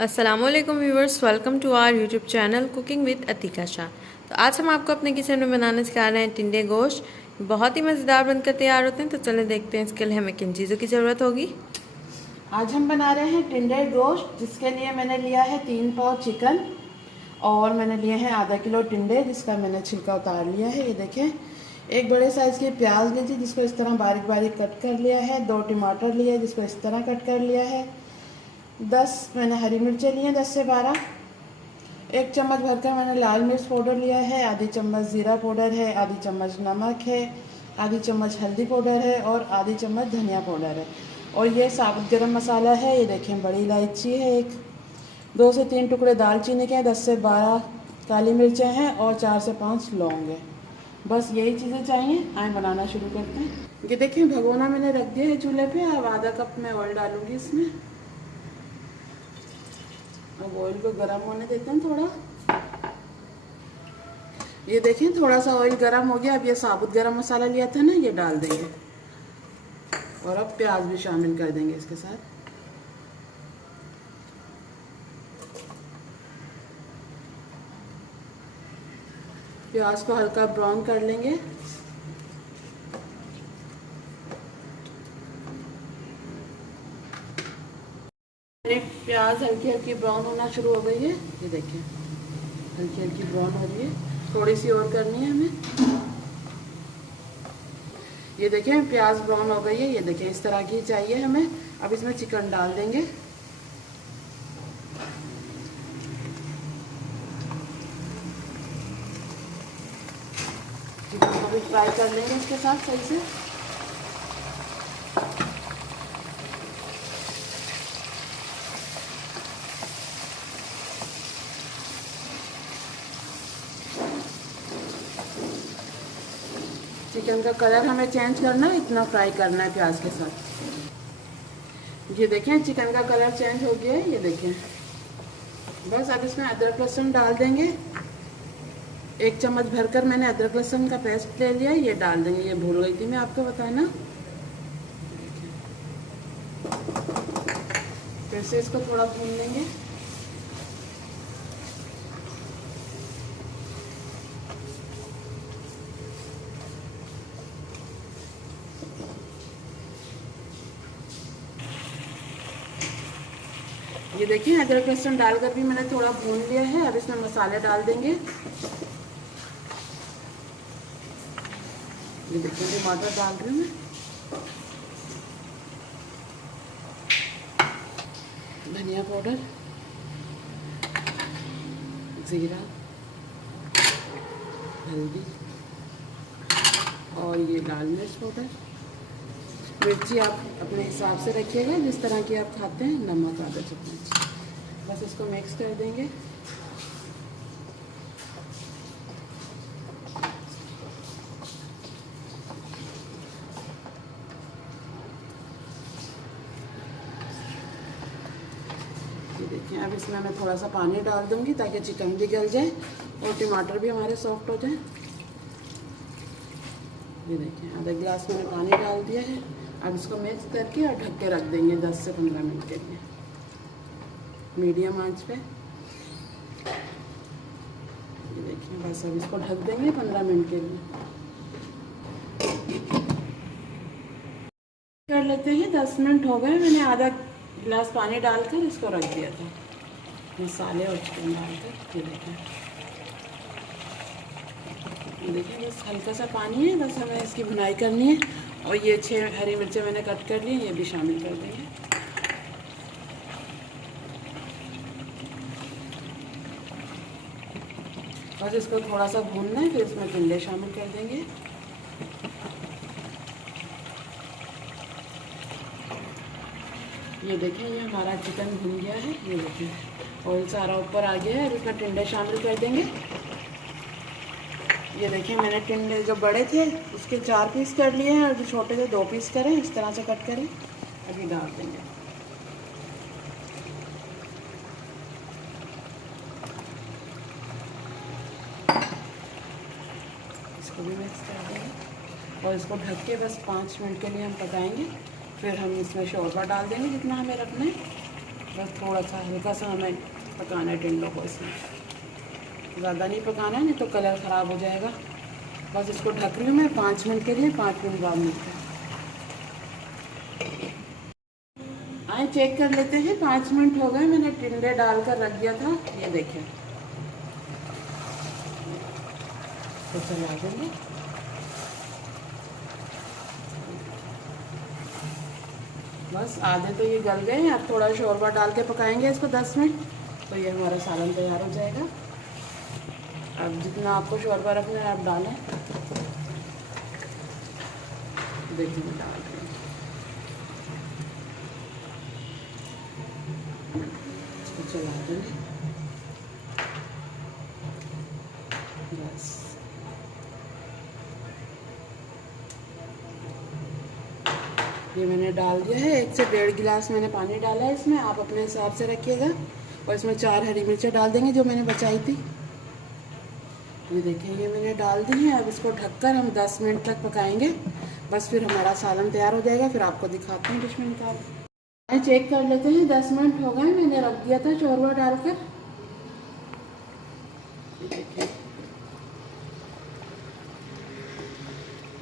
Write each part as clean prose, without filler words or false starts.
अस्सलामुअलैकुम viewers, welcome to our YouTube channel cooking with Atika Shah. तो आज हम आपको अपने किचन में बनाना सिखा रहे हैं टिंडे गोश्त। बहुत ही मज़ेदार बनकर तैयार होते हैं। तो चलें देखते हैं इसके लिए हमें किन चीज़ों की ज़रूरत होगी। आज हम बना रहे हैं टिंडे गोश्त, जिसके लिए मैंने लिया है 3 पाव चिकन और मैंने लिए हैं आधा किलो टिंडे, जिसका मैंने छिलका उतार लिया है। ये देखें, एक बड़े साइज़ की प्याज ली थी जिसको इस तरह बारीक बारीक कट कर लिया है। 2 टमाटर लिए जिसको इस तरह कट कर लिया है। 10 मैंने हरी मिर्चें ली हैं, 10 से 12। 1 चम्मच भरकर मैंने लाल मिर्च पाउडर लिया है। आधी चम्मच ज़ीरा पाउडर है। आधी चम्मच नमक है। आधी चम्मच हल्दी पाउडर है और आधी चम्मच धनिया पाउडर है। और ये साबुत गरम मसाला है। ये देखें, बड़ी इलायची है एक, 2 से 3 टुकड़े दालचीनी के हैं, 10 से 12 काली मिर्चें हैं और 4 से 5 लौंग है। बस यही चीज़ें चाहिए। आए बनाना शुरू करते हैं। ये देखें, भगोना मैंने रख दिया है चूल्हे पे। अब आधा कप मैं ऑयल डालूंगी इसमें। अब ऑयल को गर्म होने देते हैं थोड़ा। ये देखें, थोड़ा सा ऑयल गर्म हो गया। अब ये साबुत गरम मसाला लिया था ना, ये डाल देंगे और अब प्याज भी शामिल कर देंगे इसके साथ। प्याज को हल्का ब्राउन कर लेंगे। प्याज हल्की हल्की ब्राउन होना शुरू हो गई है। ये देखिए, हल्की हल्की ब्राउन हो रही है। थोड़ी सी और करनी है हमें। ये देखें, प्याज ब्राउन हो गई है। ये देखें, इस तरह की चाहिए हमें। अब इसमें चिकन डाल देंगे। चिकन को भी फ्राई कर लेंगे इसके साथ सही से। चिकन का कलर हमें चेंज करना है, इतना फ्राई करना है प्याज के साथ। ये देखें, चिकन का कलर चेंज हो गया है। ये देखें, बस अब इसमें अदरक लहसुन डाल देंगे। 1 चम्मच भरकर मैंने अदरक लहसुन का पेस्ट ले लिया। ये डाल देंगे। ये भूल गई थी मैं आपको बताना। फिर से इसको थोड़ा भून लेंगे। ये देखिए, अदरक लहसुन डालकर भी मैंने थोड़ा भून लिया है। अब इसमें मसाले डाल देंगे। ये देखिए, टमाटर डाल रही हूँ मैं, धनिया पाउडर, ज़ीरा, हल्दी और ये लाल मिर्च पाउडर। मिर्ची आप अपने हिसाब से रखिएगा, जिस तरह की आप खाते हैं। नमक आधा चम्मच। बस इसको मिक्स कर देंगे। ये देखिए, अब इसमें मैं थोड़ा सा पानी डाल दूंगी ताकि चिकन भी गल जाए और टमाटर भी हमारे सॉफ्ट हो जाए। ये देखिए, आधा गिलास मैंने पानी डाल दिया है। अब इसको मिक्स करके और ढक के रख देंगे 10 से 15 मिनट के लिए, मीडियम आंच पे। ये देखिए, बस अब इसको ढक देंगे 15 मिनट के लिए। कर लेते हैं। 10 मिनट हो गए। मैंने आधा गिलास पानी डालकर इसको रख दिया था, मसाले और चिकन डालकर। ये देखिए, देखिए, बस हल्का सा पानी है। बस हमें इसकी भुनाई करनी है। और ये 6 हरी मिर्चें मैंने कट कर ली, ये भी शामिल कर देंगे। बस इसको थोड़ा सा भूनना है, फिर इसमें टिंडे शामिल कर देंगे। ये देखिए, ये हमारा चिकन भुन गया है। ये देखिए, ऑयल सारा ऊपर आ गया है। और इसमें टिंडे शामिल कर देंगे। ये देखिए, मैंने टिंडे जो बड़े थे उसके 4 पीस कर लिए हैं और जो छोटे थे 2 पीस करें। इस तरह से कट करें। अभी डाल देंगे। इसको भी मिक्स कर देंगे और इसको ढक के बस 5 मिनट के लिए हम पकाएंगे। फिर हम इसमें शोरबा डाल देंगे जितना हमें रखना है। बस थोड़ा सा हल्का सा हमें पकाना है टिंडों को इसमें, ज़्यादा नहीं पकाना है, नहीं तो कलर ख़राब हो जाएगा। बस इसको ढक रही हूँ मैं 5 मिनट के लिए, 5 मिनट बाद मिलते हैं। आए चेक कर लेते हैं, 5 मिनट हो गए, मैंने टिंडे डालकर रख दिया था, ये देखें। तो चला देंगे, बस आधे तो ये गल गए हैं। अब थोड़ा शोरबा डाल के पकाएंगे इसको 10 मिनट, तो ये हमारा सालन तैयार हो जाएगा। अब जितना आपको शोरबा रखना है आप डालें। देखिए मैं डाल रही हूँ, इसको चला देंगे बस। ये मैंने डाल दिया है, 1 से 1.5 गिलास मैंने पानी डाला है इसमें, आप अपने हिसाब से रखिएगा। और इसमें 4 हरी मिर्चें डाल देंगे जो मैंने बचाई थी। ये देखिए ये मैंने डाल दी है। अब इसको ढककर हम 10 मिनट तक पकाएंगे, बस फिर हमारा सालन तैयार हो जाएगा। फिर आपको दिखाते हैं डिश में निकाल। चेक कर लेते हैं, 10 मिनट हो गए, मैंने रख दिया था शोरबा डालकर।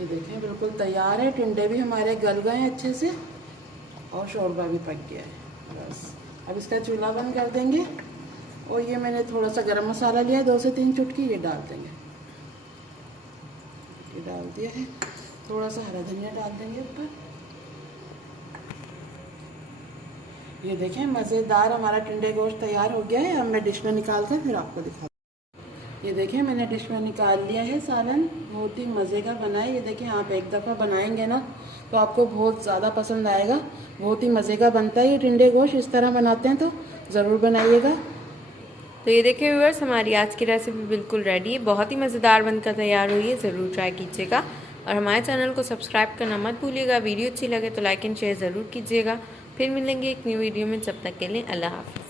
ये देखें बिल्कुल तैयार है, टिंडे भी हमारे गल गए हैं अच्छे से और शोरबा भी पक गया है। बस अब इसका चूल्हा बंद कर देंगे। और ये मैंने थोड़ा सा गरम मसाला लिया, 2 से 3 चुटकी, ये डाल देंगे। ये डाल दिया है, थोड़ा सा हरा धनिया डाल देंगे ऊपर। ये देखें मज़ेदार हमारा टिंडे गोश्त तैयार हो गया है। अब मैं डिश में निकाल कर फिर आपको दिखा। ये देखें मैंने डिश में निकाल लिया है सालन, बहुत ही मज़े का बना है। ये देखें आप एक दफ़ा बनाएंगे ना तो आपको बहुत ज़्यादा पसंद आएगा, बहुत ही मज़े का बनता है ये टिंडे गोश्त। इस तरह बनाते हैं तो ज़रूर बनाइएगा। तो ये देखिए व्यूअर्स, हमारी आज की रेसिपी बिल्कुल रेडी है, बहुत ही मज़ेदार बनकर तैयार हुई है, ज़रूर ट्राई कीजिएगा। और हमारे चैनल को सब्सक्राइब करना मत भूलिएगा। वीडियो अच्छी लगे तो लाइक एंड शेयर ज़रूर कीजिएगा। फिर मिलेंगे एक न्यू वीडियो में, जब तक के लिए अल्लाह हाफ़िज़।